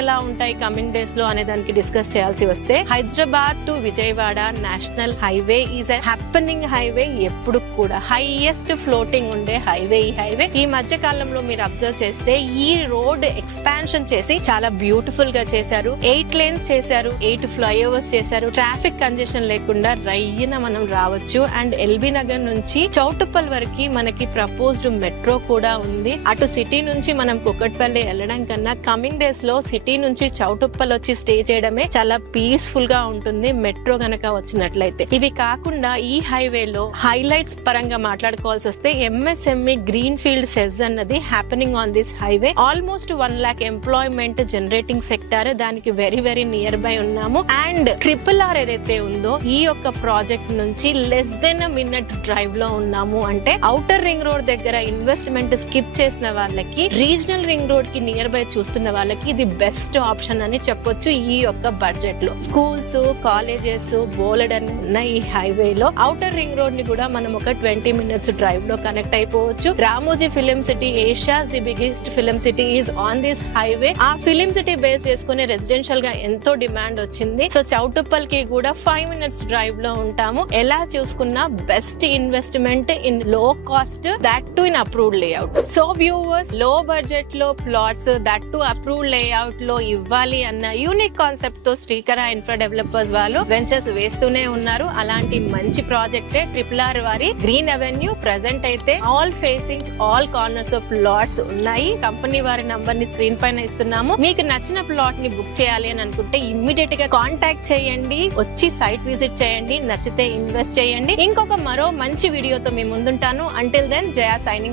ఎలా ఉంటాయి coming days లో అనే దానికి డిస్కస్ చేయాల్సి వస్తే Hyderabad to Vijayawada national highway is a happening highway. ఎప్పుడు కూడా హైయెస్ట్ ఫ్లోటింగ్ ఉండే హైవే ఈ హైవే. ఈ మధ్య కాలంలో మీరు అబ్జర్వ్ చేస్తే ఈ రోడ్ ఎక్స్పాన్షన్ చేసి చాలా బ్యూటిఫుల్ గా చేశారు. 8 lanes చేశారు, 8 ఫ్లైఓవర్స్ చేశారు. ట్రాఫిక్ కంజెషన్ లేకుండా రయ్యన మనం రావచ్చు. అండ్ ఎల్బీ నగర్ నుంచి చౌటుప్పల్ వరకు మనకి ప్రపోజ్డ్ మెట్రో కూడా ఉంది. అటు సిటీ నుంచి మనం కుకట్పల్లి వెళ్ళడం కన్నా కమింగ్ డేస్ లో సిటీ నుంచి చౌటుప్పల్ వచ్చి స్టే చేయడమే చాలా పీస్ఫుల్ గా ఉంటుంది మెట్రో గనక వచ్చినట్లయితే. ఇవి కాకుండా ఈ హైవేలో హైలైట్స్ పరంగా మాట్లాడుకోవాల్సి వస్తే ఎంఎస్ఎంఈ గ్రీన్ ఫీల్డ్ సెజ్ అన్నది happening on this highway. Almost 1 lakh employment generating sector, దానికి వెరీ వెరీ నియర్ బై ఉన్నాము. అండ్ RRR ఏదైతే ఉందో ఈ యొక్క ప్రాజెక్ట్ నుంచి less than a minute drive లో ఉన్నాము. అంటే ఔటర్ రింగ్ రోడ్ దగ్గర ఇన్వెస్ట్మెంట్ స్కిప్ చేసిన వాళ్ళకి, రీజనల్ రింగ్ రోడ్ కి నియర్ బై చూస్తున్న వాళ్ళకి ఇది బెస్ట్ ఆప్షన్ అని చెప్పొచ్చు. ఈ యొక్క బడ్జెట్ లో స్కూల్స్, కాలేజెస్ బోలెడ్ ఉన్న ఈ హైవే లో ఔటర్ రింగ్ రోడ్ ని కూడా మనం ఒక 20 minutes డ్రైవ్ లో కనెక్ట్ అయిపోవచ్చు. Ramoji film city, Asia's the biggest film city is on this highway. ఆ ఫిలిం సిటీ బేస్ చేసుకుని రెసిడెన్షియల్ గా ఎంతో డిమాండ్ వచ్చింది. సో చౌటుప్పల్ కి కూడా 5 minutes డ్రైవ్ లో ఉంటాము. ఎలా చూసుకున్నా బెస్ట్ ఇన్వెస్ట్మెంట్ ఇన్ లో cost, that to in approved layout. So viewers, లో బడ్జెట్ లో plots, that to approved layout లో ఇవ్వాలి అన్న యూనిక్ కాన్సెప్ట్ తో శ్రీకర ఇన్ఫ్రా డెవలపర్స్ వాళ్ళు వెంచర్స్ వేస్తూనే ఉన్నారు. అలాంటి మంచి ప్రాజెక్టే RRR వారి గ్రీన్ అవెన్యూ. ప్రెసెంట్ అయితే all facings, all corners of plots ఉన్నాయి. కంపెనీ వారి నంబర్ ని స్క్రీన్ పైన ఇస్తున్నాము. మీకు నచ్చిన ప్లాట్ ని బుక్ చేయాలి అని అనుకుంటే ఇమ్మీడియట్ గా కాంటాక్ట్ చేయండి, వచ్చి సైట్ విజిట్ చేయండి, నచ్చితే ఇన్వెస్ట్ చేయండి. ఇంకొక మరో మంచి వీడియోతో మీ ముందుంటాను. అంటిల్ దెన్, జయా సైనింగ్.